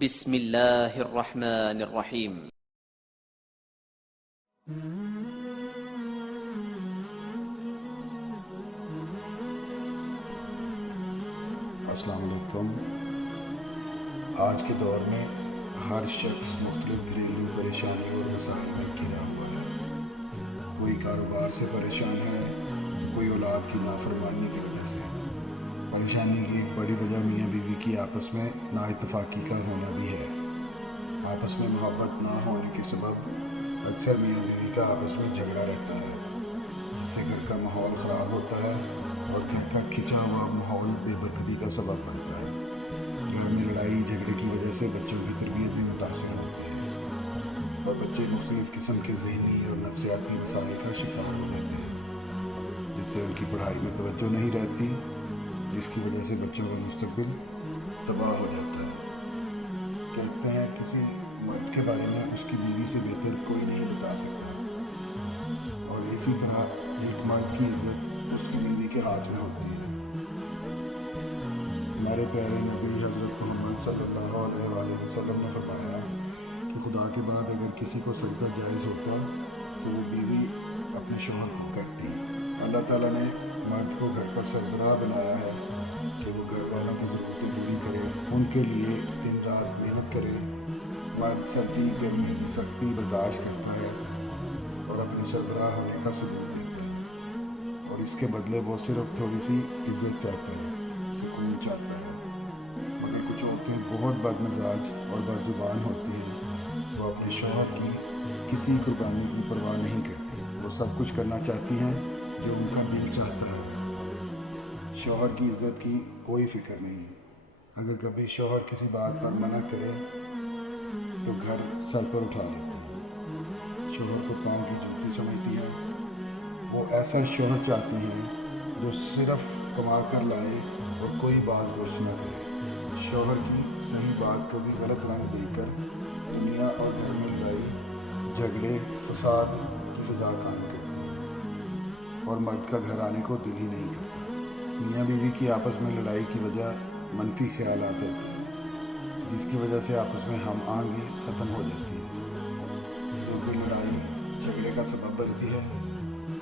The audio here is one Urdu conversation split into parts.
بسم اللہ الرحمن الرحیم۔ السلام علیکم۔ آج کے دور میں ہر شخص مختلف گھریلو پریشانیوں اور مسائل میں گھرا ہوا ہے۔ کوئی کاروبار سے پریشان ہے، کوئی اولاد کی نافرمانی کی وجہ سے۔ پریشانی کی ایک بڑی وجہ میاں بیوی کی آپس میں نا اتفاقی کا ہونا بھی ہے۔ آپس میں محبت نہ ہونے کے سبب اکثر میاں بیوی کا آپس میں جھگڑا رہتا ہے، جس سے گھر کا ماحول خراب ہوتا ہے اور گھر کا کھنچا ہوا ماحول بے برکتی کا سبب بنتا ہے۔ گھر میں لڑائی جھگڑے کی وجہ سے بچوں کی تربیت بھی متاثر ہوتی ہے اور بچے مختلف قسم کے ذہنی اور نفسیاتی مسائل کا شکار ہو جاتے ہیں، جس سے ان کی پڑھائی میں توجہ نہیں رہتی، جس کی وجہ سے بچوں کا مستقبل تباہ ہو جاتا ہے۔ کہتے ہیں کسی مرد کے بارے میں اس کی بیوی سے بہتر کوئی نہیں بتا سکتا، اور اسی طرح ایک مرد کی عزت اس کی بیوی کے ہاتھ میں ہوتی ہے۔ ہمارے پیارے نبی حضرت محمد صلی اللہ علیہ وآلہ وسلم نے فرمایا کہ خدا کے بعد اگر کسی کو سجدہ جائز ہوتا تو وہ بیوی اپنے شوہر کو کرتی۔ اللہ تعالیٰ نے مرد کو گھر کا سربراہ بنایا ہے کہ وہ گھر والوں کی ضرورتیں پوری کرے، ان کے لیے دن رات محنت کرے۔ مرد سردی گرمی سختی برداشت کرتا ہے اور اپنے سربراہ ہونے کا ثبوت دیتا ہے، اور اس کے بدلے وہ صرف تھوڑی سی عزت چاہتا ہے، سکون چاہتا ہے۔ مگر کچھ عورتیں بہت بد مزاج اور بد زبان ہوتی ہیں، وہ اپنے شوہر کی کسی قربانی کی پرواہ نہیں کرتی، وہ سب کچھ کرنا چاہتی ہیں جو ان کا دل چاہتا ہے۔ شوہر کی عزت کی کوئی فکر نہیں۔ اگر کبھی شوہر کسی بات پر منع کرے تو گھر سر پر اٹھا لیتی ہے، شوہر کو پاؤں کی جوتی سمجھتی ہے۔ وہ ایسا شوہر چاہتی ہیں جو صرف کما کر لائے اور کوئی باز گوش نہ کرے۔ شوہر کی صحیح بات کو بھی غلط رنگ دے کر دنیا اور گھر میں لڑائی جھگڑے فساد کی فضا قائم کرتی ہے، اور مرد کا گھر آنے کو دل ہی نہیں کرتا۔ میاں بیوی کی آپس میں لڑائی کی وجہ منفی خیالات ہوتے ہیں، جس کی وجہ سے آپس میں ہم آہنگی ختم ہو جاتی ہے، جو کہ لڑائی جھگڑے کا سبب بنتی ہے۔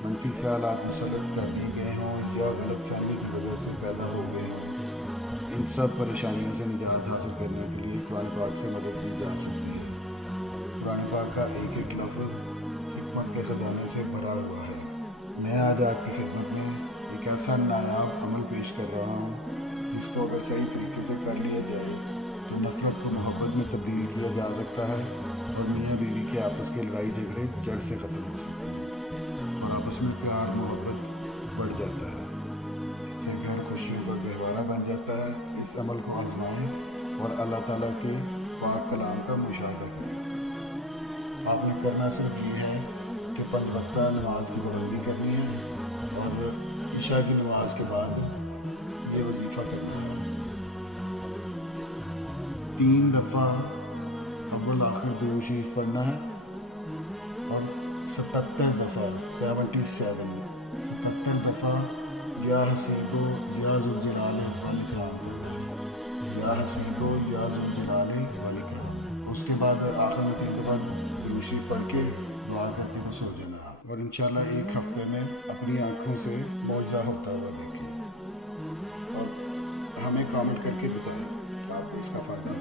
منفی خیالات مسلط کر دیے گئے ہوں یا غلط فہمی کی وجہ سے پیدا ہو گئے ہوں، ان سب پریشانیوں سے نجات حاصل کرنے کے لیے قرآن پاک سے مدد لی جا سکتی ہے۔ قرآن پاک کا ایک ایک لفظ حکمت کے خزانے سے بھرا ہوا ہے۔ میں آج آپ کی خدمت میں ایک ایسا نایاب عمل پیش کر رہا ہوں جس کو اگر صحیح طریقے سے کر لیا جائے تو نفرت کو محبت میں تبدیل کیا جا سکتا ہے، اور میاں بیوی کے آپس کے لڑائی جھگڑے جڑ سے ختم ہو سکتے ہیں، اور آپس میں پیار محبت بڑھ جاتا ہے، جس سے گھر خوشیوں کا گہوارہ بن جاتا ہے۔ اس عمل کو آزمائیں اور اللہ تعالیٰ کے پاک کلام کا مشاہدہ کریں۔ آپ نے کرنا صرف یہ ہے کہ 5 وقتہ نماز کی پابندی کرنی ہے اور عشاء کی نماز کے بعد یہ وظیفہ کرنا ہے۔ 3 دفعہ اول آخر درود شریف پڑھنا ہے، اور 77 دفعہ 77 دفعہ یا حسیبو یا ذوالجلال والاکرام پڑھنا ہے، یا حسیبو یا ذوالجلال والاکرام۔ اس کے بعد آخر میں 3 دفعہ درود شریف پڑھ کے دعا کر کے تو سو جانا ہے، اور انشاءاللہ ایک ہفتے میں اپنی آنکھوں سے معجزہ ہوتا ہوا دیکھیں، اور ہمیں کامنٹ کر کے بتائیں آپ کو اس کا فائدہ